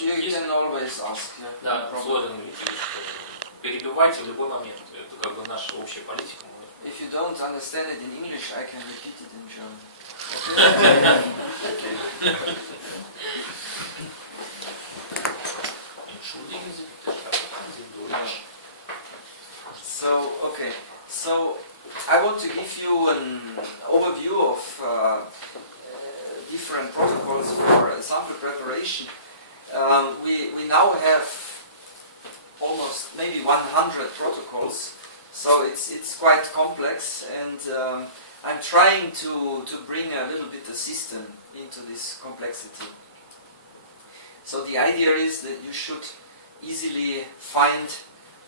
you can always ask. Да, Флориан перебивайте в любой момент. Это как бы наша общая политика. If you don't understand it in English, I can repeat it in German. Okay. So I want to give you an overview of different protocols for sample preparation. We now have almost maybe 100 protocols, so it's quite complex, and I'm trying to bring a little bit of system into this complexity. So the idea is that you should easily find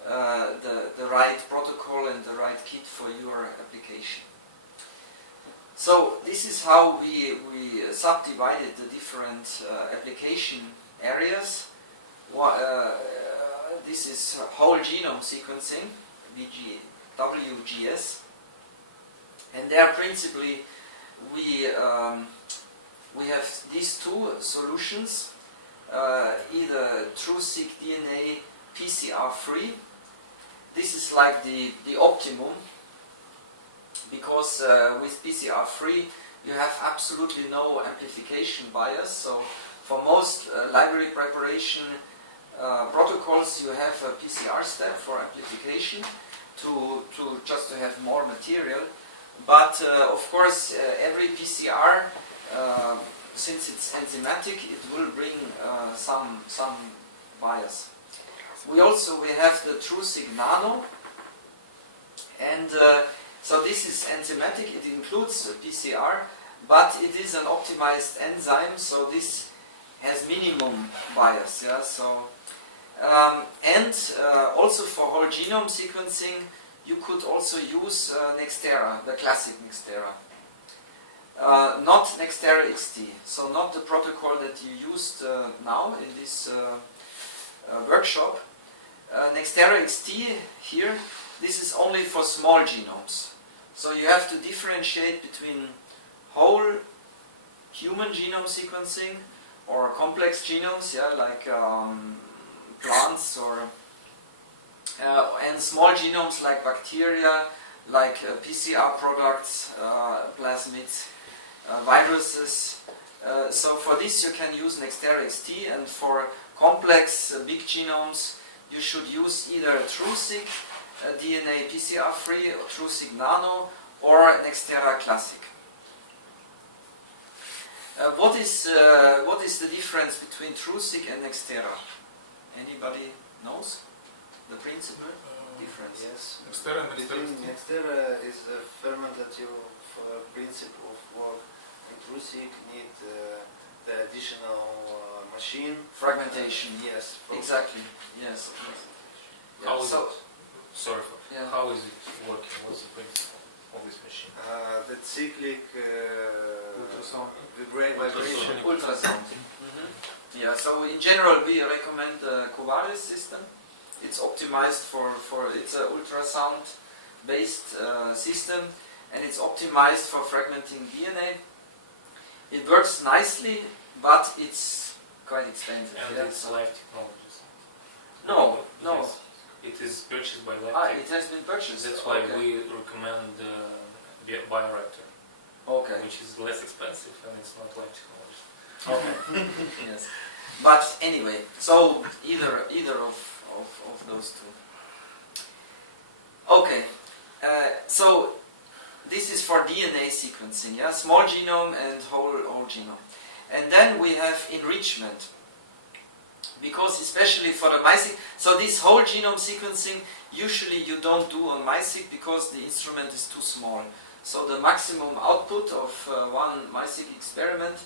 the right protocol and the right kit for your application. So this is how we subdivided the different application areas. This is whole genome sequencing, WGS, and there principally we have these two solutions, either TrueSeq DNA PCR-free. This is like the optimum, because with PCR-free you have absolutely no amplification bias. So for most library preparation protocols, you have a PCR step for amplification to have more material. But of course, every PCR, since it's enzymatic, it will bring some bias. We have the TrueSeq Nano, and so this is enzymatic. It includes PCR, but it is an optimized enzyme, so this has minimum bias. Yeah. So also for whole genome sequencing, you could also use Nextera, the classic Nextera. Not Nextera XT, so not the protocol that you used now in this workshop. Nextera XT here, this is only for small genomes. So you have to differentiate between whole human genome sequencing or complex genomes, yeah, like plants, or and small genomes like bacteria, like PCR products, plasmids, viruses. So for this you can use Nextera XT, and for complex big genomes you should use either TrueSeq DNA PCR-free, or TrueSeq Nano, or Nextera Classic. What is the difference between TrueSeq and Nextera? Anybody knows the principal difference? Yes. Nextera is a fermentative principle of work. TrueSeq need the additional machine fragmentation. Yes. Exactly. Yes. How is it? Sorry. Yeah. How is it working? What's the principle of this machine? The cyclic vibration ultrasound. Yeah. So in general, we recommend the Covaris system. It's optimized for it's an ultrasound-based system, and it's optimized for fragmenting DNA. It works nicely, but it's quite expensive. And yeah, it's live technologies. No. Yes. It is purchased by Live It has been purchased. That's why we recommend bioreactor. Okay. Which is less expensive, and it's not live technology. Okay. Yes. But anyway, so either of those two. Okay. So this is for DNA sequencing, yeah, small genome and whole genome. And then we have enrichment, because especially for the MiSeq, so this whole genome sequencing usually you don't do on MiSeq because the instrument is too small. So the maximum output of one MiSeq experiment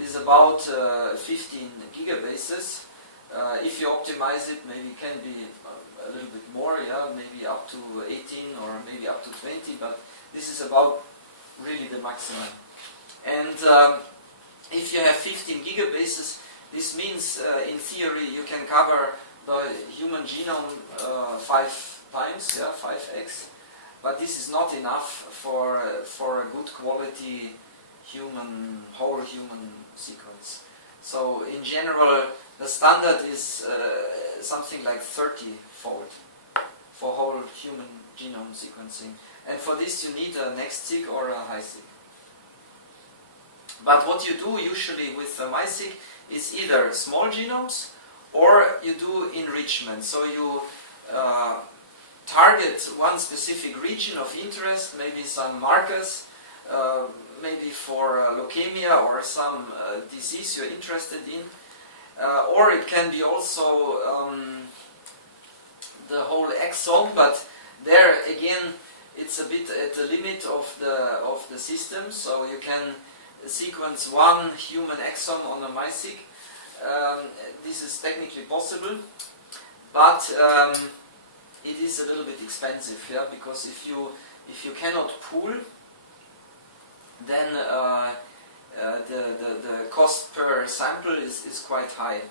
is about 15 gigabases. If you optimize it, maybe it can be a little bit more, yeah, maybe up to 18 or maybe up to 20, but this is about really the maximum. And if you have 15 gigabases, this means in theory you can cover the human genome 5 times, yeah, 5x, but this is not enough for a good quality whole human sequence. So in general, the standard is something like 30-fold for whole human genome sequencing. And for this you need a NextSeq or a HiSeq. But what you do usually with a MiSeq is either small genomes or you do enrichment. So you target one specific region of interest, maybe some markers, maybe for leukemia or some disease you're interested in. Or it can be also the whole exome, but there again it's a bit at the limit of the system, so you can sequence one human exome on a MiSeq. This is technically possible, but it is a little bit expensive, yeah, because if you cannot pool, then the cost per sample is quite high.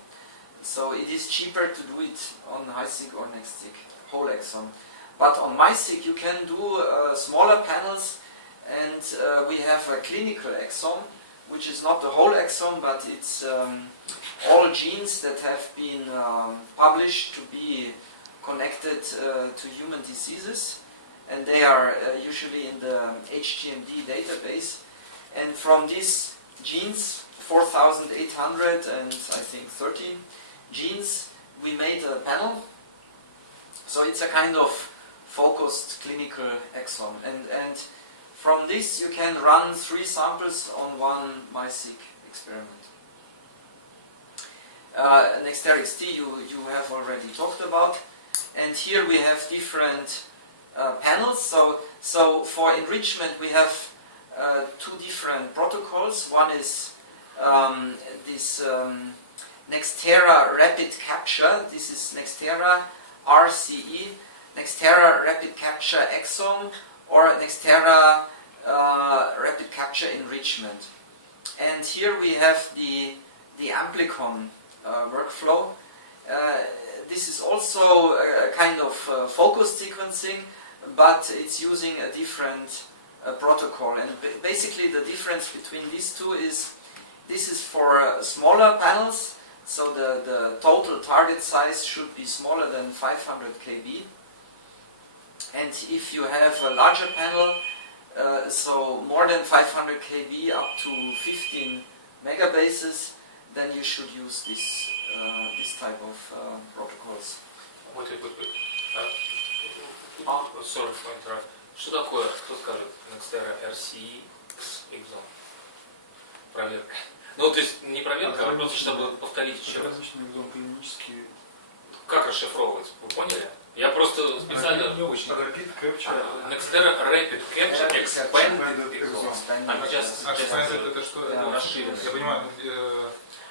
So it is cheaper to do it on HiSeq or NextSeq, whole exome. But on MiSeq you can do smaller panels, and we have a clinical exome, which is not the whole exome, but it's all genes that have been published to be connected to human diseases, and they are usually in the HGMD database. And from these genes, 4,800 and I think 13 genes, we made a panel. So it's a kind of focused clinical exome. And from this you can run 3 samples on one MiSeq experiment. NextERA-XT you have already talked about. And here we have different panels. So for enrichment we have 2 different protocols. One is this NextERA Rapid Capture. This is NextERA RCE, NextERA Rapid Capture Exome, or NextERA Rapid Capture Enrichment. And here we have the Amplicon workflow. This is also a kind of focused sequencing, but it's using a different protocol. And basically the difference between these two is this is for smaller panels, so the total target size should be smaller than 500 kb. And if you have a larger panel, so more than 500 kb up to 15 megabases, then you should use this type of protocols. Wait. Sorry for interrupt. Что такое, кто скажет, NextERA RCE Exome? Проверка. Ну, то есть не проверка, а просто чтобы повторить еще раз. Как расшифровывать? Вы поняли? Я просто специально... Rapid Capture. NextERA Rapid Capture Expanded Exome. Expanded это что? Расширенный. Я понимаю.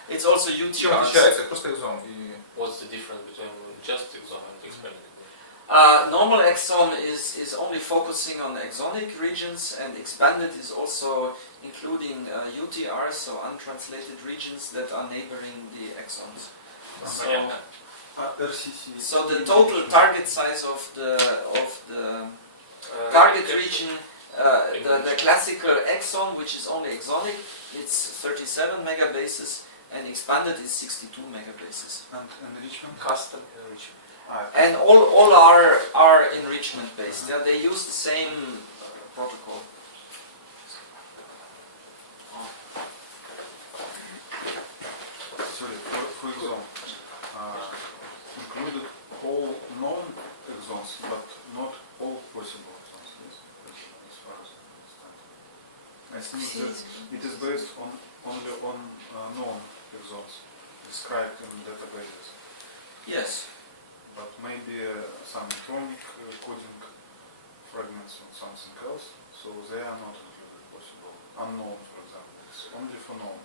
It's also Чем UTR. отличается? Это просто exome. What's the difference between just exome and expanded? Normal exome is only focusing on the exonic regions, and expanded is also including UTRs, so untranslated regions that are neighboring the exomes. So the total target size of the target region, the classical exome, which is only exonic, it's 37 megabases, and expanded is 62 megabases. And enrichment? Custom enrichment. And all are enrichment based. Yeah, they use the same protocol. Sorry, for exome, included all known exons, but not all possible exons, yes? As far as I understand. I think that it is based only on known exons described in databases. Yes. But maybe some atomic coding fragments on something else, so they are not included possible. Unknown, for example, it's only for known.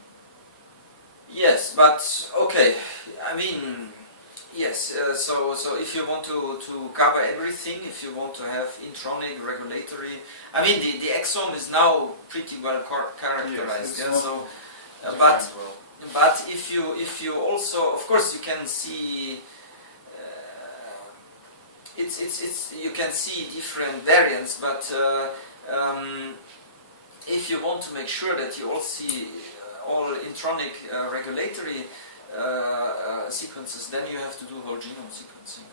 Yes, but okay. I mean, yes. So if you want to cover everything, if you want to have intronic regulatory, I mean the exome is now pretty well characterized. Yes, yeah. So, well. but if you also, of course, you can see. You can see different variants, but if you want to make sure that you all see all intronic regulatory sequences, then you have to do whole genome sequencing.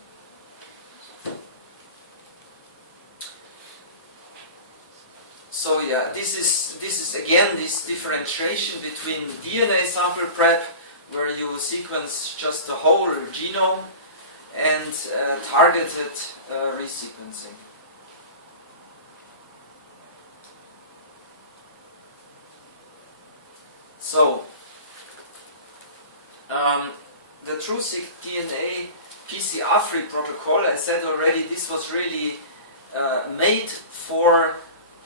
So yeah, this is again this differentiation between DNA sample prep, where you sequence just the whole genome, and targeted resequencing. So, the TrueSeq DNA PCR-free protocol, I said already, this was really made for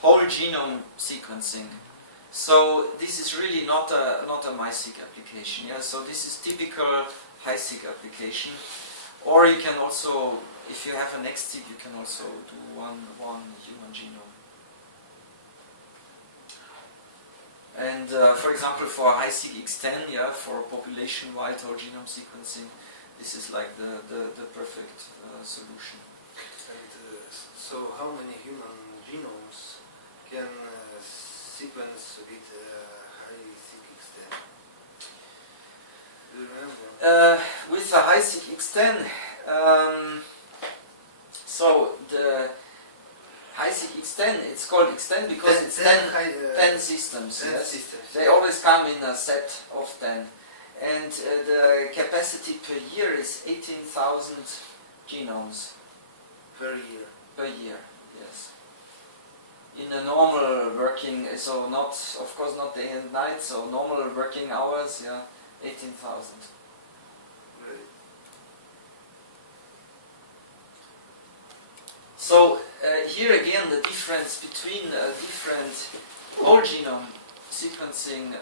whole genome sequencing. So this is really not a MiSeq application. Yeah. So this is typical HiSeq application. Or you can also, if you have a NextSeq, you can also do one human genome. And for example, for HiSeq X10, yeah, for population-wide whole genome sequencing, this is like the perfect solution. And so, how many human genomes can sequence with HiSeq X10? Do you remember? With the HiSeq X10, so the HiSeq X10, it's called X10 because it's 10 systems. 10 yes. systems. They always come in a set of 10. And the capacity per year is 18,000 genomes. Per year. Per year, yes. In a normal working, so not, of course not day and night, so normal working hours, yeah, 18,000. Really? So here again the difference between different whole genome sequencing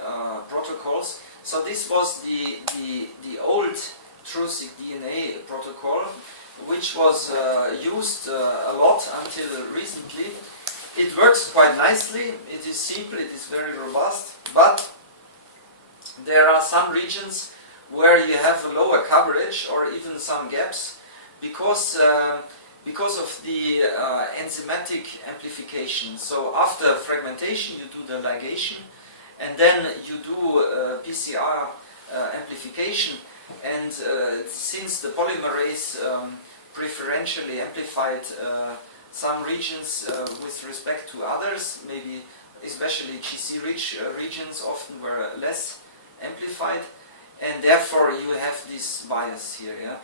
protocols. So this was the old TrueSeq DNA protocol, which was used a lot until recently. It works quite nicely, it is simple, it is very robust, but there are some regions where you have a lower coverage or even some gaps because of the enzymatic amplification. So after fragmentation you do the ligation, and then you do PCR amplification, and since the polymerase preferentially amplified some regions with respect to others, maybe especially GC-rich regions often were less amplified, and therefore you have this bias here. Yeah?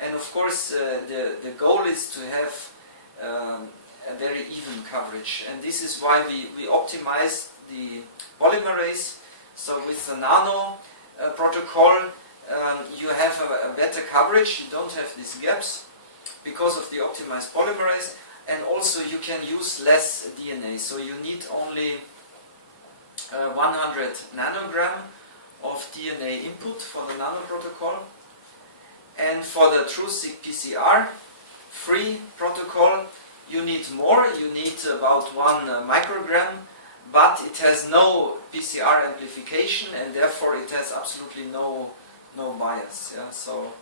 And of course the goal is to have a very even coverage, and this is why we optimize the polymerase. So with the nano protocol you have a better coverage, you don't have these gaps because of the optimized polymerase, and also you can use less DNA, so you need only 100 nanogram of DNA input for the nano protocol. And for the TrueSeq PCR free protocol you need more, you need about 1 microgram, but it has no PCR amplification and therefore it has absolutely no bias. Yeah? So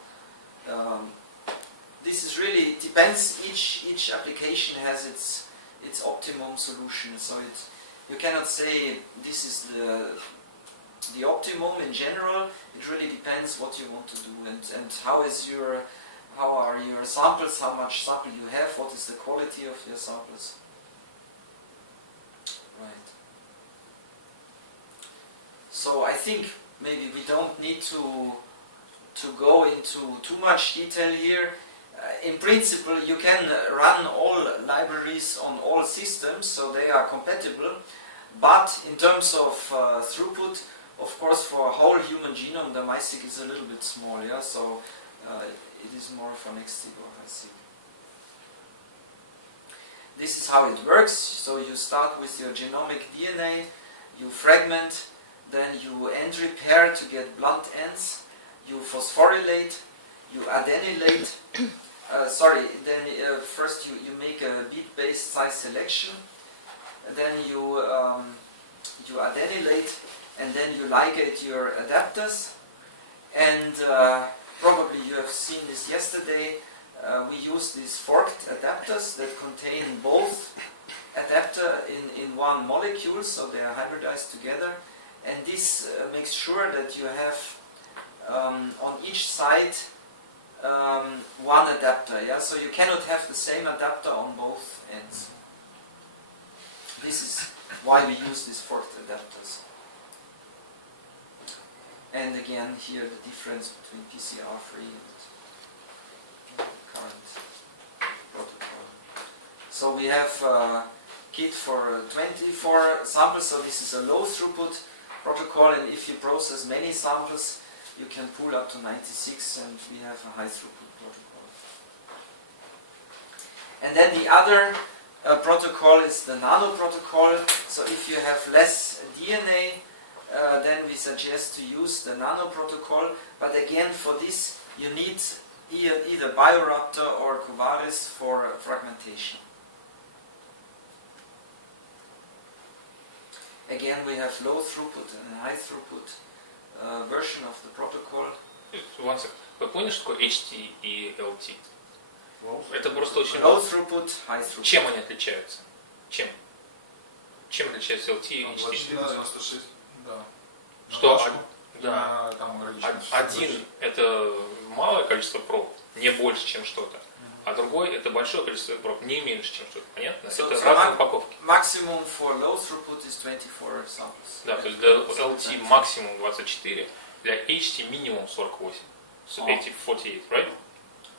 this is really, it depends, each application has its optimum solution, so you cannot say this is the optimum in general. It really depends what you want to do and how are your samples, how much sample you have, what is the quality of your samples. Right. So I think maybe we don't need to go into too much detail here. In principle you can run all libraries on all systems, so they are compatible, but in terms of throughput, of course for a whole human genome the MiSeq is a little bit small, yeah? So it is more for NextSeq or HiSeq. This is how it works. So you start with your genomic DNA, you fragment, then you end repair to get blunt ends, you phosphorylate, you adenylate, then first you make a bead-based size selection, then you adenylate, and then you ligate your adapters, and probably you have seen this yesterday, we use these forked adapters that contain both adapter in one molecule, so they are hybridized together, and this makes sure that you have on each side one adapter. Yeah, so you cannot have the same adapter on both ends. This is why we use these forked adapters. And again, here the difference between PCR-free and current protocol. So we have a kit for 24 samples, so this is a low throughput protocol, and if you process many samples, you can pull up to 96, and we have a high throughput protocol. And then the other protocol is the nano protocol. So if you have less DNA, then we suggest to use the nano protocol. But again, for this you need either Bioraptor or Cuvaris for fragmentation. Again, we have low throughput and high throughput version of the protocol. One second. Вы поняли, что такое HT и LT? Это просто очень Low throughput, high throughput. Чем они отличаются? Чем? Чем отличаются LT и HT? 96, да. Что? Да. Там Один это малое количество проб, не больше, чем что-то. А другой это большое количество проб, не меньше, чем что-то. Понятно? Это разные упаковки. Maximum for low throughput is 24 samples. Да, то есть для LT максимум 24, для HT минимум 48. So 48, right?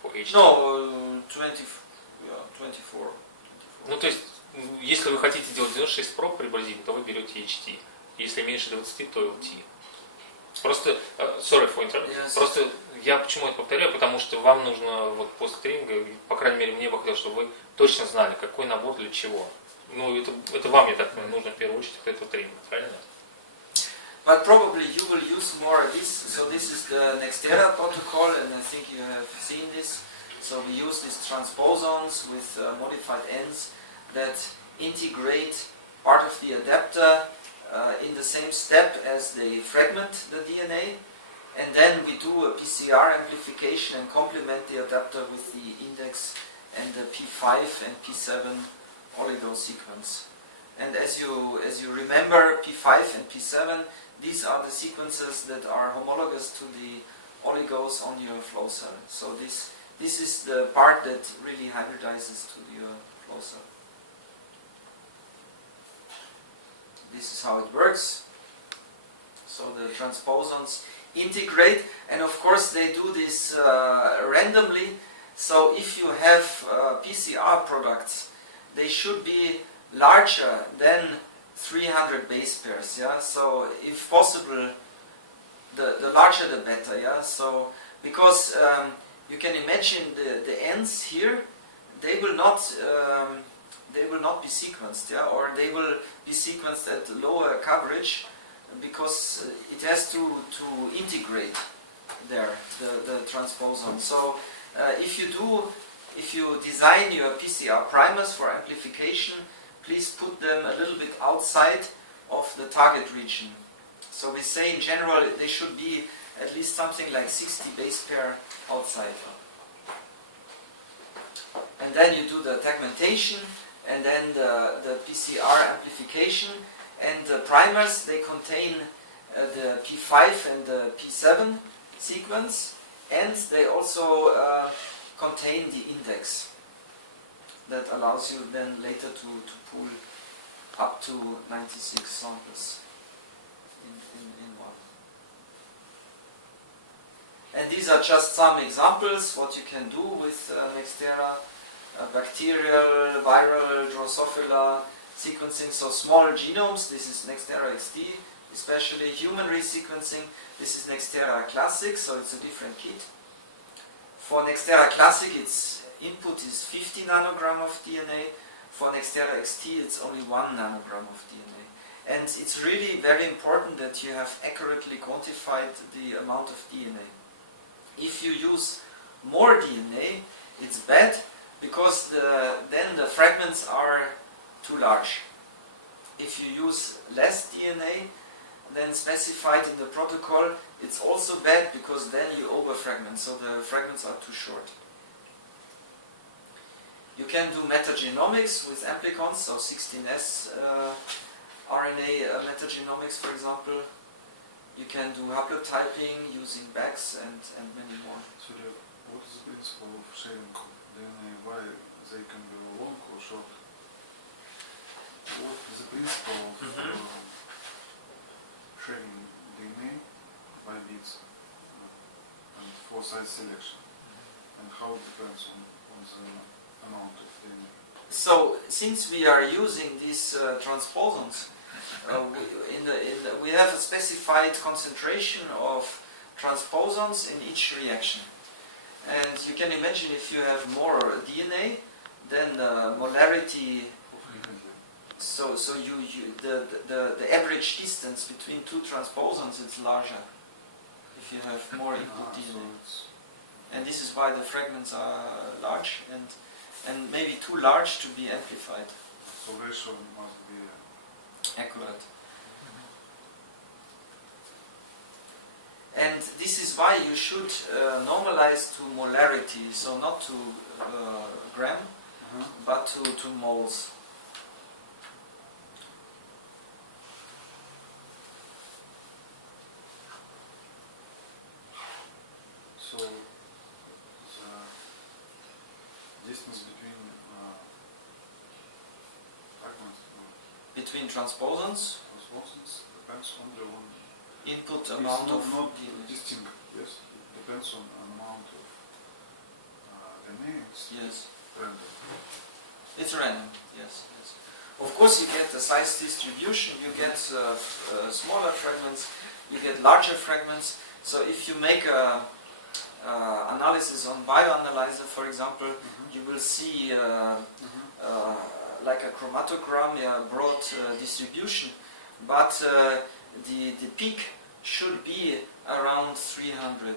For HT. No, 20, yeah, 24. Ну, то есть, если вы хотите делать 96 проб приблизительно, то вы берете HT. Если меньше 20, то LT. Просто, sorry for interrupt, Yes. Просто я почему это повторяю, потому что вам нужно вот после тренинга, по крайней мере мне бы хотелось, чтобы вы точно знали, какой набор для чего. Ну, это вам, я так понимаю, нужно в первую очередь от этого тренинга, правильно? But probably you will use more this. So this is the Nextera protocol, and I think you have seen this. So we use these transposons with modified ends that integrate part of the adapter in the same step as they fragment the DNA, and then we do a PCR amplification and complement the adapter with the index and the P5 and P7 oligo sequence. And as you remember, P5 and P7, these are the sequences that are homologous to the oligos on your flow cell. So this is the part that really hybridizes to your flow cell. This is how it works. So the transposons integrate, and of course they do this randomly. So if you have PCR products, they should be larger than 300 base pairs. Yeah. So if possible, the larger the better. Yeah. So because you can imagine the ends here, they will not be sequenced, yeah, or they will be sequenced at lower coverage because it has to integrate there the transposon. So if you design your PCR primers for amplification, please put them a little bit outside of the target region. So we say in general they should be at least something like 60 base pair outside. And then you do the segmentation, and then the PCR amplification, and the primers, they contain the P5 and the P7 sequence, and they also contain the index that allows you then later to pull up to 96 samples in one. And these are just some examples what you can do with Nextera. Bacterial, viral, Drosophila sequencing, so smaller genomes. This is Nextera XT, especially human resequencing. This is Nextera Classic, so it's a different kit. For Nextera Classic, its input is 50 nanogram of DNA. For Nextera XT, it's only 1 nanogram of DNA. And it's really very important that you have accurately quantified the amount of DNA. If you use more DNA, it's bad, because then the fragments are too large. If you use less DNA than specified in the protocol, it's also bad, because then you overfragment, so the fragments are too short. You can do metagenomics with amplicons, so 16S RNA metagenomics, for example. You can do haplotyping using bags and many more. Sorry, what is the principle of sharing DNA? Why they can be long or short? What is the principle of sharing DNA by bits and for size selection? And how it depends on the amount of DNA? So, since we are using these transposons, we have a specified concentration of transposons in each reaction. And you can imagine if you have more DNA, then the molarity, the average distance between two transposons is larger if you have more input DNA. And this is why the fragments are large and maybe too large to be amplified. So ratio must be accurate. And this is why you should normalize to molarity, so not to gram, but to moles. So the distance between fragments between transposons depends only on input amount of not DNA. distinct, yes? It depends on amount of DNA. Yes. Random. It's random, yes, yes. Of course you get the size distribution, you get smaller fragments, you get larger fragments. So if you make a analysis on bioanalyzer, for example, you will see like a chromatogram, broad distribution, but the peak should be around 300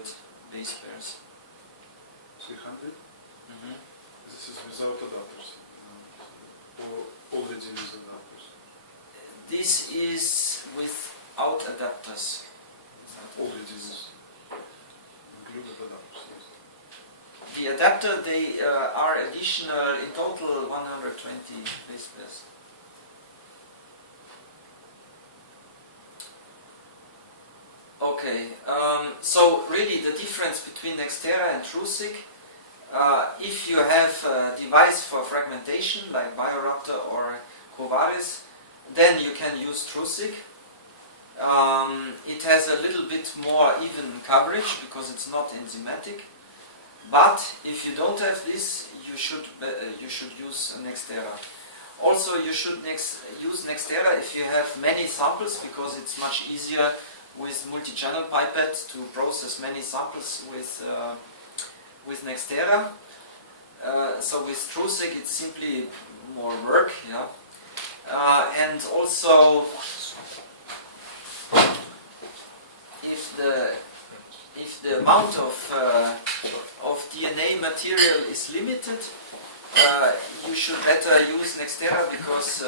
base pairs. 300? This is without adapters, or already with adapters? This is without adapters. Already with included adapters, yes. The adapter, they are additional, in total 120 base pairs. Okay, so really the difference between Nextera and TrueSeq, if you have a device for fragmentation like Bioraptor or Covaris, then you can use TrueSeq. It has a little bit more even coverage because it's not enzymatic. But if you don't have this, you should use Nextera. Also, you should use Nextera if you have many samples because it's much easier with multi-channel pipettes to process many samples with Nextera. So with TrueSeq it's simply more work, yeah. And also, if the amount of DNA material is limited, you should better use Nextera because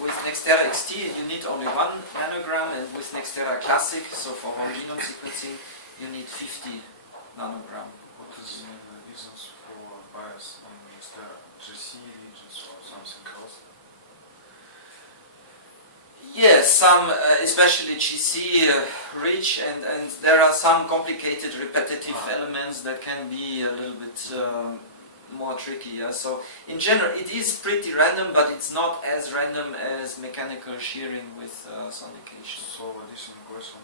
with Nextera XT you need only 1 nanogram, and with Nextera Classic, so for whole genome sequencing, you need 50 nanogram. What is the reasons for bias on Nextera? GC regions or something else? Yes, some, especially GC rich, and there are some complicated repetitive elements that can be a little bit more tricky. Yeah? So in general it is pretty random, but it's not as random as mechanical shearing with sonication. So additional question,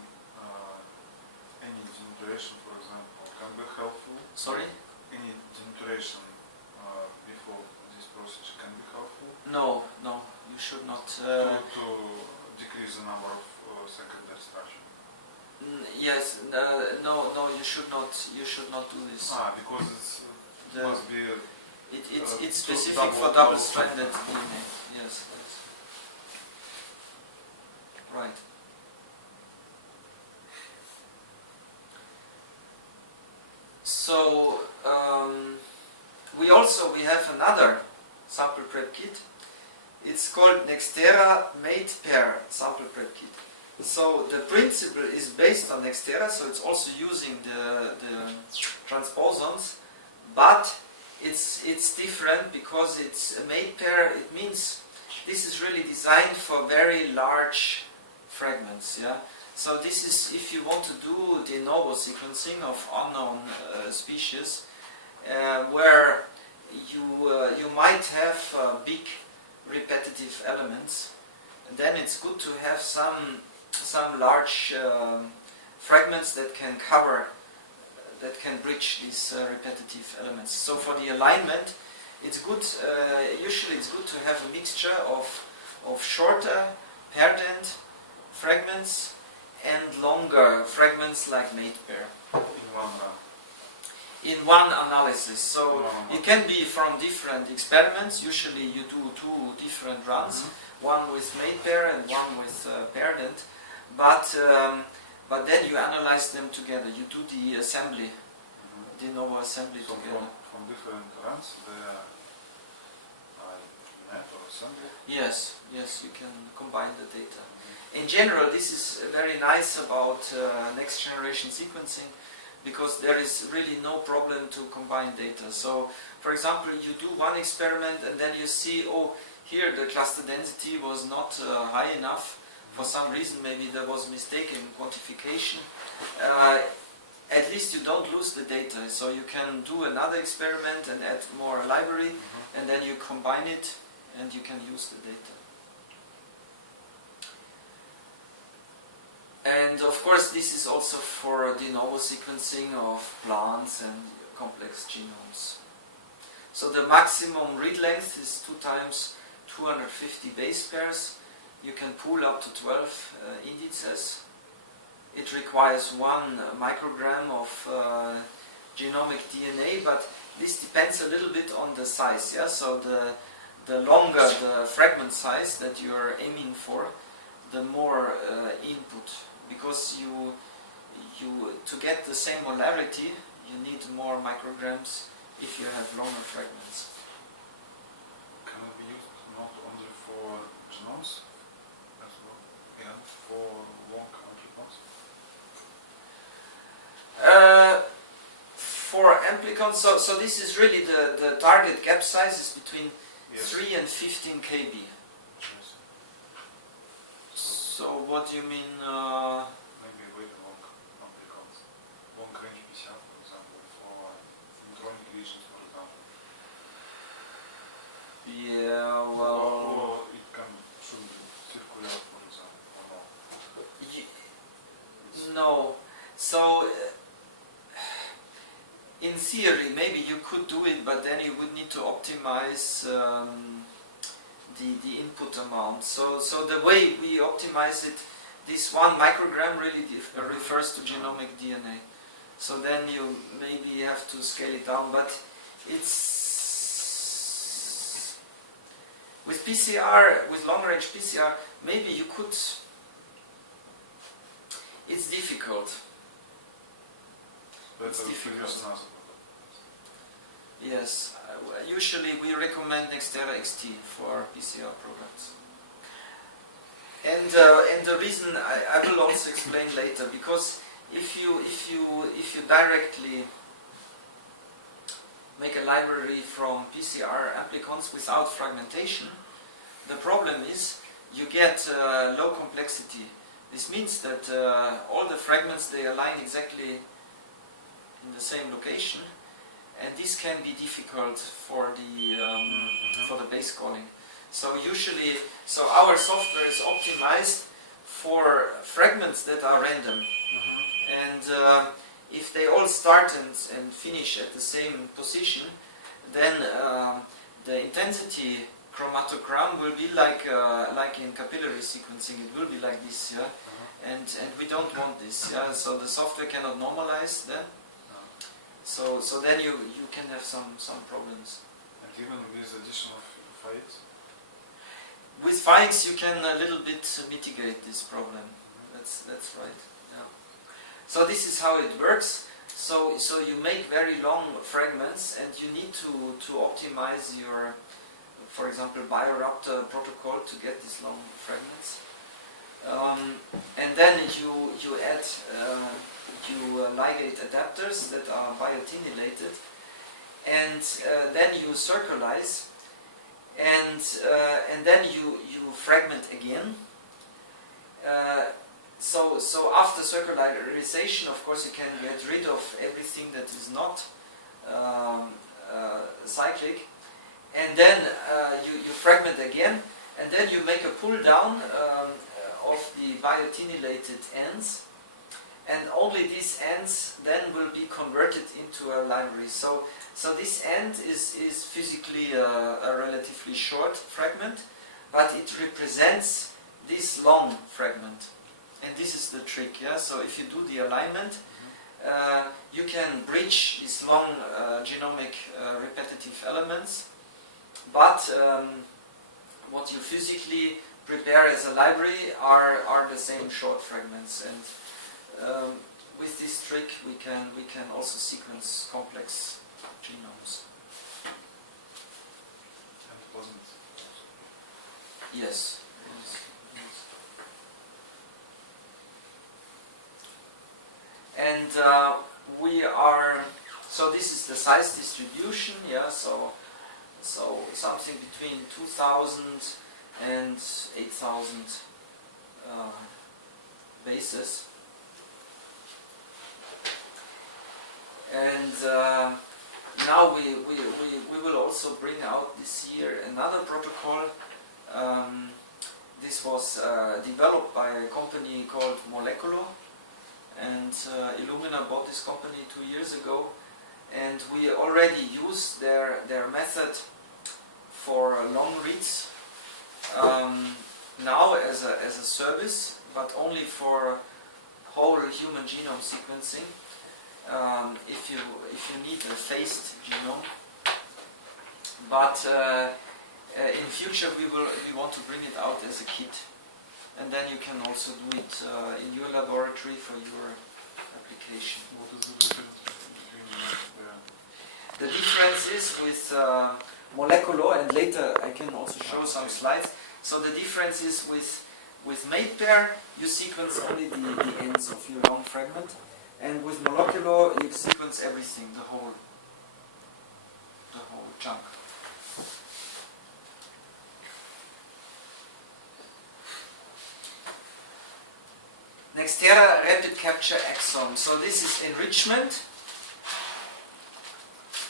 any denaturation, for example, can be helpful? Sorry? Any denaturation before this process can be helpful? No, no, you should not. To decrease the number of secondary structure. Yes, no, you should not do this. Because it's must be. It's specific for double-stranded DNA. Yes, yes. Right. So we have another sample prep kit. It's called Nextera Mate Pair Sample Prep Kit. So the principle is based on Nextera, so it's also using the transposons, but it's different because it's a mate pair. It means this is really designed for very large fragments. Yeah. So this is if you want to do de novo sequencing of unknown species, where you might have big repetitive elements. Then it's good to have some large fragments that can cover, that can bridge these repetitive elements. So for the alignment, it's good. Usually, it's good to have a mixture of shorter paired-end fragments and longer fragments like mate pair. In one run. In one analysis. So it can be from different experiments. Usually you do 2 different runs, one with mate pair and one with paired end. But then you analyze them together. You do the assembly, de novo assembly So together. from different runs, they are met or assembled? Yes, you can combine the data. In general, this is very nice about next generation sequencing, because there is really no problem to combine data. So, for example, you do one experiment and then you see, oh, here the cluster density was not high enough. For some reason, maybe there was a mistake in quantification. At least you don't lose the data. So you can do another experiment and add more library, and then you combine it and you can use the data. And of course, this is also for de novo sequencing of plants and complex genomes. So the maximum read length is 2 times 250 base pairs. You can pool up to 12 indices. It requires 1 microgram of genomic DNA, but this depends a little bit on the size. Yeah, so the longer the fragment size that you are aiming for, the more input. Because you to get the same molarity, you need more micrograms if you have longer fragments. Can it be used not only for genomes as well, and for long amplicons? For amplicons, so this is really the target gap size is between 3 and 15 kb. Yes. So what do you mean? Maybe very long amplicons. Long range PCR, for example, for neutronic regions, for example. Yeah, well. Or it should be circular, for example, or no? No. So in theory, maybe you could do it, but then you would need to optimize the input amount. So the way we optimize it, this 1 microgram really refers to genomic DNA. So then you maybe have to scale it down, but it's with PCR, with long range PCR, maybe you could. It's difficult. It's difficult. Yes, usually we recommend Nextera XT for PCR products. And the reason I will also explain later, because if you directly make a library from PCR amplicons without fragmentation, the problem is you get low complexity. This means that all the fragments, they align exactly in the same location, and this can be difficult for the base calling. So usually, our software is optimized for fragments that are random, and if they all start and finish at the same position, then the intensity chromatogram will be like in capillary sequencing. It will be like this, yeah, and we don't want this, yeah. So the software cannot normalize then. So then you can have some problems. And even with additional files? With files you can a little bit mitigate this problem. That's right. Yeah. So this is how it works. So you make very long fragments, and you need to optimize your, for example, BioRaptor protocol to get these long fragments. And then you add ligate adapters that are biotinylated, and then you circularize, and then you fragment again. So after circularization, of course, you can get rid of everything that is not cyclic, and then you fragment again, and then you make a pull down of the biotinylated ends, and only these ends then will be converted into a library. So this end is physically a relatively short fragment, but it represents this long fragment. And this is the trick, yeah? So if you do the alignment, you can bridge these long genomic repetitive elements, but what you physically prepare as a library are the same short fragments. And with this trick, we can also sequence complex genomes. And wasn't. Yes. And we are, so this is the size distribution, yeah, so something between 2,000 and 8,000 bases. And now we will also bring out this year another protocol. This was developed by a company called Moleculo, and Illumina bought this company 2 years ago, and we already use their method for long reads now as a service, but only for whole human genome sequencing. If you need a phased genome, but in future we want to bring it out as a kit, and then you can also do it in your laboratory for your application. What is the difference between the difference is with Moleculo, and later I can also show some slides. So the difference is with mate pair you sequence only the ends of your long fragment, and with Moleculo you sequence everything, the whole chunk. Nextera rapid capture exome. So this is enrichment,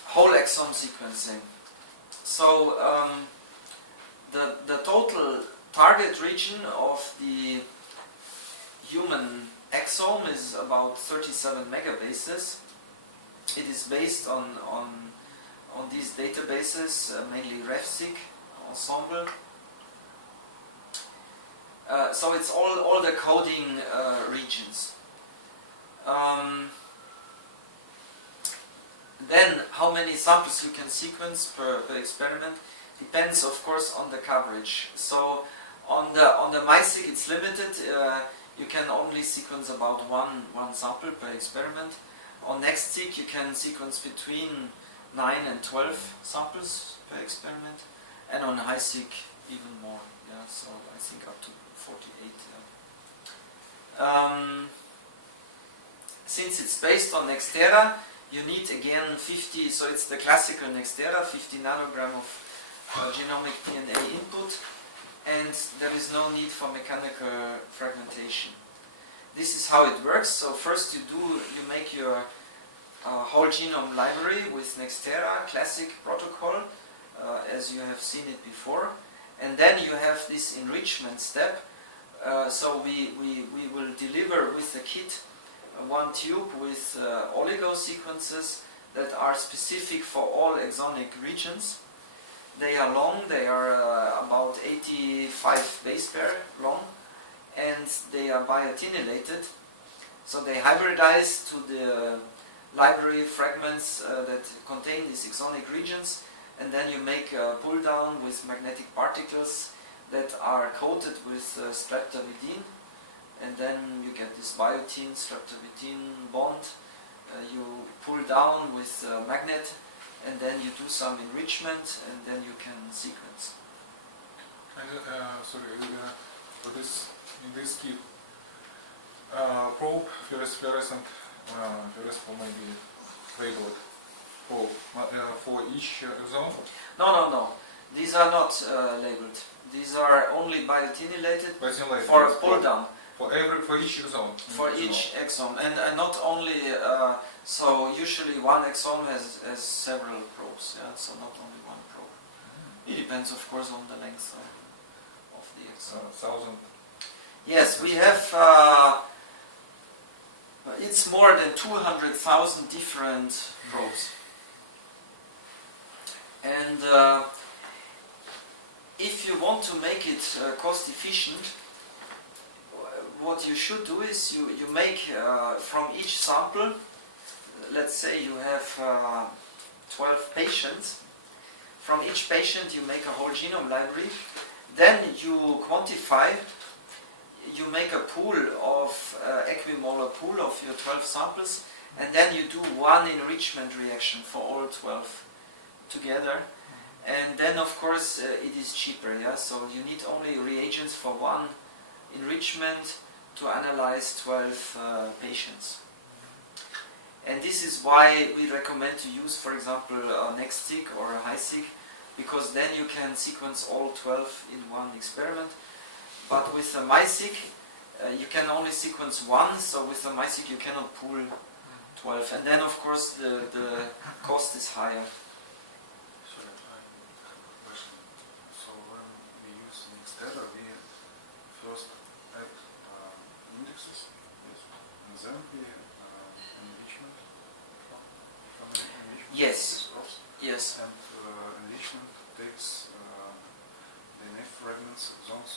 whole exome sequencing. So the total target region of the human exome is about 37 megabases. It is based on these databases, mainly RefSeq, Ensemble. So it's all the coding regions. Then how many samples you can sequence per experiment depends, of course, on the coverage. So on the MySeq it's limited. You can only sequence about one sample per experiment. On NextSeq you can sequence between 9 and 12 samples per experiment, and on HiSeq even more. Yeah, so I think up to 48. Yeah. Since it's based on Nextera, you need again 50, so it's the classical Nextera, 50 nanogram of genomic DNA input, and there is no need for mechanical fragmentation. This is how it works. So first you make your whole genome library with Nextera, classic protocol, as you have seen it before, and then you have this enrichment step. So we will deliver with the kit one tube with oligo sequences that are specific for all exonic regions. They are long, they are about 85 base pair long, and they are biotinylated. So they hybridize to the library fragments that contain these exonic regions, and then you make a pull down with magnetic particles that are coated with streptavidin, and then you get this biotin streptavidin bond. You pull down with a magnet, and then you do some enrichment, and then you can sequence. Sorry, for this, in this kit, probe fluorescent maybe labeled probe for each zone? No. These are not labeled. These are only biotinylated Biotinylated for a is pull down. for each exome. For each exome, and not only so usually one exome has several probes, yeah, so not only one probe. It depends, of course, on the length of the exome. 1,000. Yes, we have it's more than 200,000 different probes, and if you want to make it cost efficient, what you should do is you make from each sample, let's say you have 12 patients, from each patient you make a whole genome library, then you quantify, you make a pool of equimolar pool of your 12 samples, and then you do one enrichment reaction for all 12 together, and then of course it is cheaper, yeah, so you need only reagents for one enrichment to analyze 12 patients. And this is why we recommend to use, for example, a NextSeq or a HiSeq, because then you can sequence all 12 in one experiment. But with a MiSeq, you can only sequence one, so with a MiSeq you cannot pool 12. And then, of course, the cost is higher. Sorry, I have a question. So when we use Nextera, we first add indexes, yes, and then we enrichment from enrichment. Yes. Probes. Yes. And enrichment takes DNA fragments, exons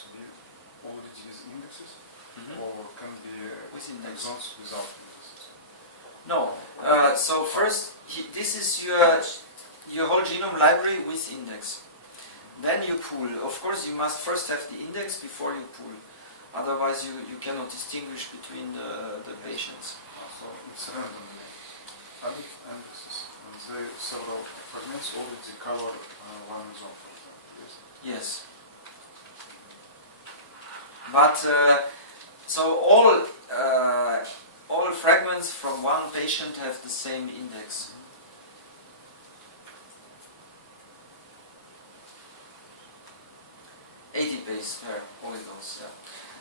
already with indexes, or can be With index. exons without indexes. No. So first, this is your whole genome library with index. Then you pool. Of course, you must first have the index before you pool. Otherwise, you cannot distinguish between the patients. So it's randomly added indexes, and they several fragments already cover one exome, for example. Yes. Yes. But so all fragments from one patient have the same index. 80 base pair polygons. Yeah.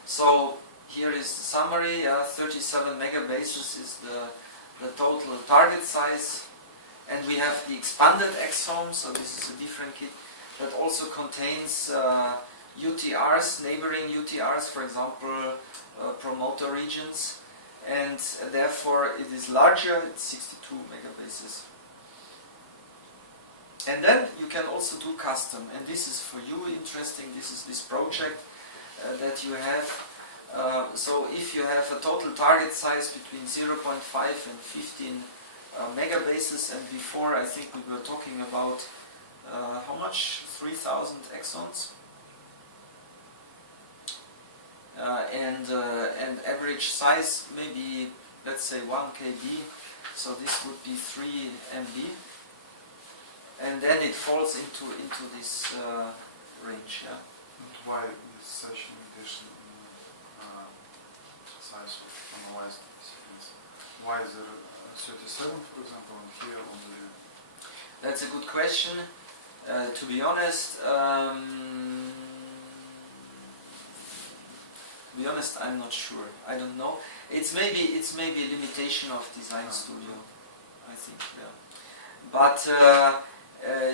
So here is the summary. 37 megabases is the total target size, and we have the expanded exome. So this is a different kit that also contains UTRs, neighboring UTRs, for example, promoter regions, and therefore it is larger. It's 62 megabases. And then you can also do custom, and this is for you interesting. This is this project that you have. So if you have a total target size between 0.5 and 15 megabases, and before I think we were talking about how much? 3,000 exons. And average size maybe, let's say 1 kb, so this would be 3 MB. And then it falls into this range. Yeah. And why is such limitation size of analyzed sequence? Why is there 37, for example, and here only? That's a good question. To be honest, I'm not sure. I don't know. It's maybe a limitation of Design Studio, I think. Yeah. But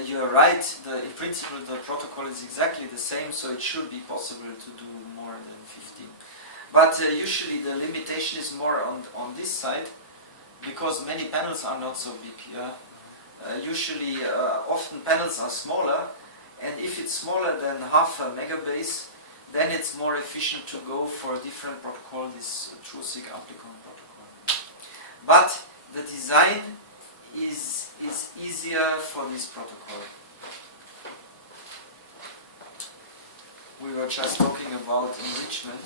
you're right. In principle, the protocol is exactly the same, so it should be possible to do more than 15. But usually the limitation is more on this side, because many panels are not so big. Yeah. Usually, often panels are smaller, and if it's smaller than half a megabase, then it's more efficient to go for a different protocol, this TrueSeq amplicon protocol. But the design is easier for this protocol. We were just talking about enrichment.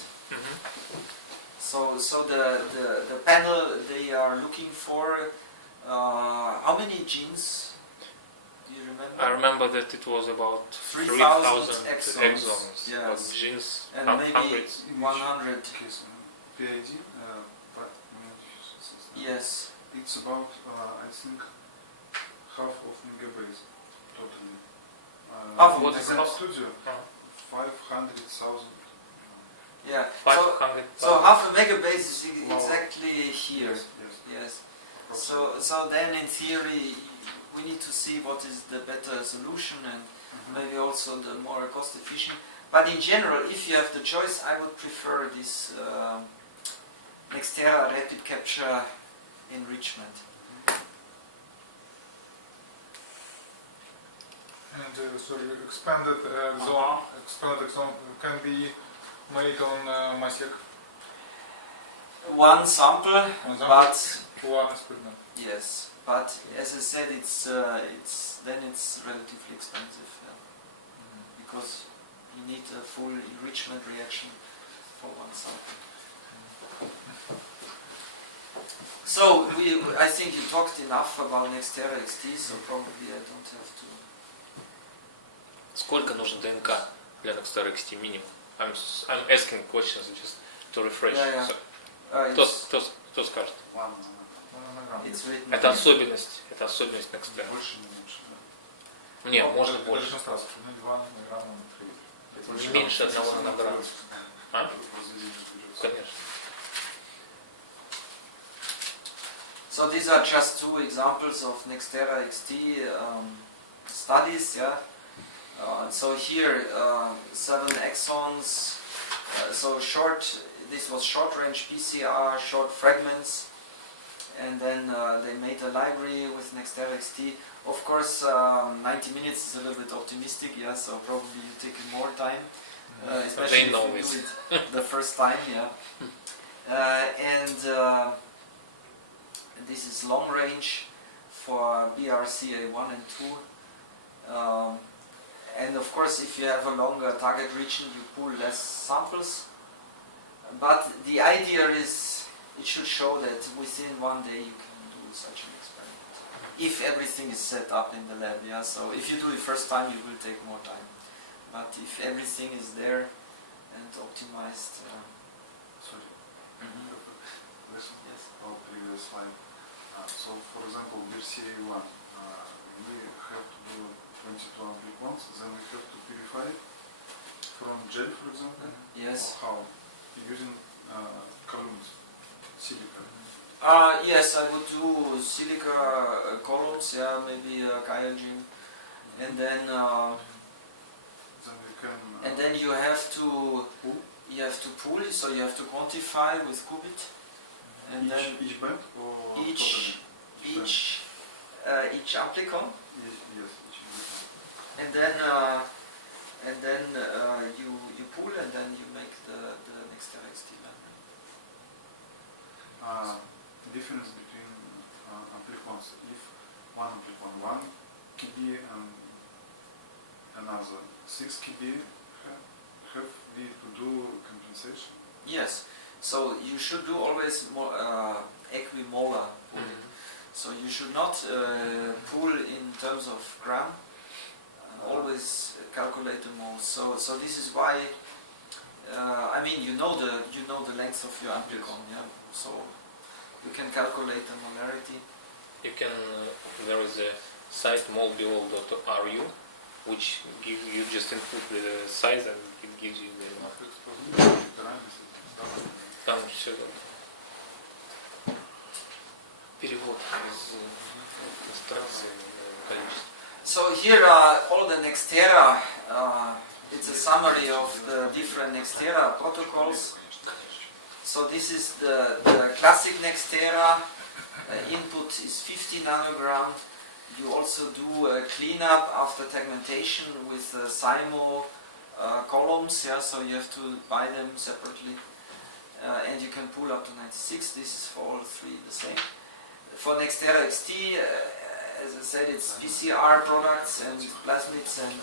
So the panel, they are looking for how many genes? Do you remember? I remember that it was about 3,000 exomes. Yes. But genes, And maybe hundreds. 100. Case PID, but Yes. it's about I think half of megabase totally. what in is the the studio, 500,000. Yeah. 500. So half a megabase is exactly here. Yes, yes. Yes. So then in theory we need to see what is the better solution and maybe also the more cost efficient. But in general, if you have the choice, I would prefer this Nextera rapid capture enrichment. And sorry, expanded exome can be made on MySec. One sample, but One experiment. yes, but as I said, it's relatively expensive, because you need a full enrichment reaction for one sample. So I think you talked enough about Nextera XT, so probably I don't have to. Сколько нужно ДНК для Nextera XT минимум? I'm asking questions just to refresh. Yeah. So, кто скажет? It's written. Это особенность Nextera. Больше, не меньше. Не, может Это больше. очень сразу, 2 нанограмма на Не меньше 1 нанограмма. А? Конечно. So these are just two examples of Nextera XT studies. Yeah. So here 7 exons. So short. This was short-range PCR, short fragments, and then they made a library with Nextera XT. Of course, 90 minutes is a little bit optimistic. Yeah. So probably you take more time, especially if you do it the first time. Yeah. And this is long range for BRCA1 and 2. And of course, if you have a longer target region, you pull less samples. But the idea is, it should show that within one day you can do such an experiment. If everything is set up in the lab, yeah. So if you do it first time, it will take more time. But if everything is there and optimized. Sorry. Listen. Yes. Our previous slide. So, for example, BRCA1, we have to do 22 amplicons, then we have to purify it from gel, for example. Yes. Or how? Using columns, silica. Yes, I would do silica columns, yeah, maybe Giogen, and then we can. And then you have to pull, so you have to quantify with qubit, and then each band or each amplicon, yes, each amplicon. and then you pull, and then you make the Nextera XT library. Difference between amplicons. If one amplicon 1 kb and another 6 kb, have we to do compensation? Yes. So you should do always more equimolar pooling. So you should not pool in terms of gram. Always calculate the moles. So this is why. I mean, you know the length of your amplicon, yeah. So you can calculate the molarity. You can. There is a site molbiol.ru, which gives you just input the size and it gives you the. Там все перевод из иностранца количество. So here are all the Nextera. It's a summary of the different Nextera protocols. So this is the classic Nextera. Input is 50 nanogram. You also do a cleanup after segmentation with SIMO columns. Yeah, so you have to buy them separately. And you can pull up to 96. This is for all three the same. For Nextera XT, as I said, it's PCR products and plasmids and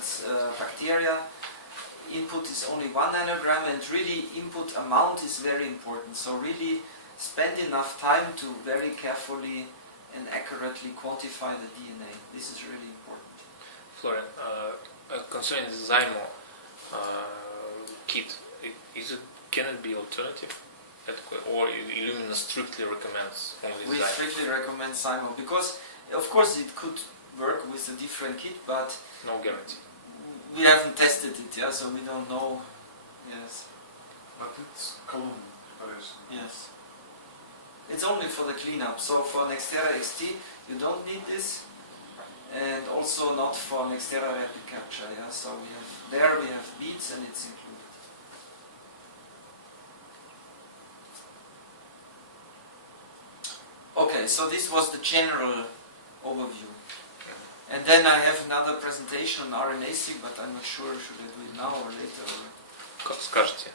bacteria. Input is only 1 nanogram, and really input amount is very important. So really spend enough time to very carefully and accurately quantify the DNA. This is really important. Florian, concerning the ZyMO kit, can it be alternative? Or Illumina strictly recommends only We ZyMO? strictly recommend SIMO because, of course, it could work with a different kit, but No guarantee. we haven't tested it, yeah, so we don't know. Yes, But it's column preparation. yes. It's only for the cleanup. So for Nextera XT, you don't need this, and also not for Nextera rapid capture. Yeah, so we have beads, and it's included. Okay, so this was the general overview. And then I have another presentation on RNA-seq, but I'm not sure should I do it now or later. Как скажете?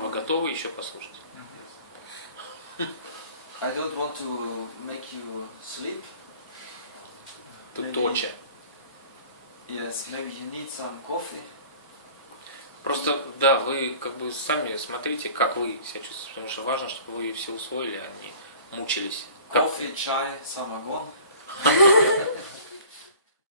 Вы готовы еще послушать? I don't want to make you sleep. Тут Maybe- точно. Yes, maybe you need some coffee. Просто, да, вы как бы сами смотрите, как вы себя чувствуете, потому что важно, чтобы вы все усвоили, а не мучились. Как- Coffee, chai, самогон.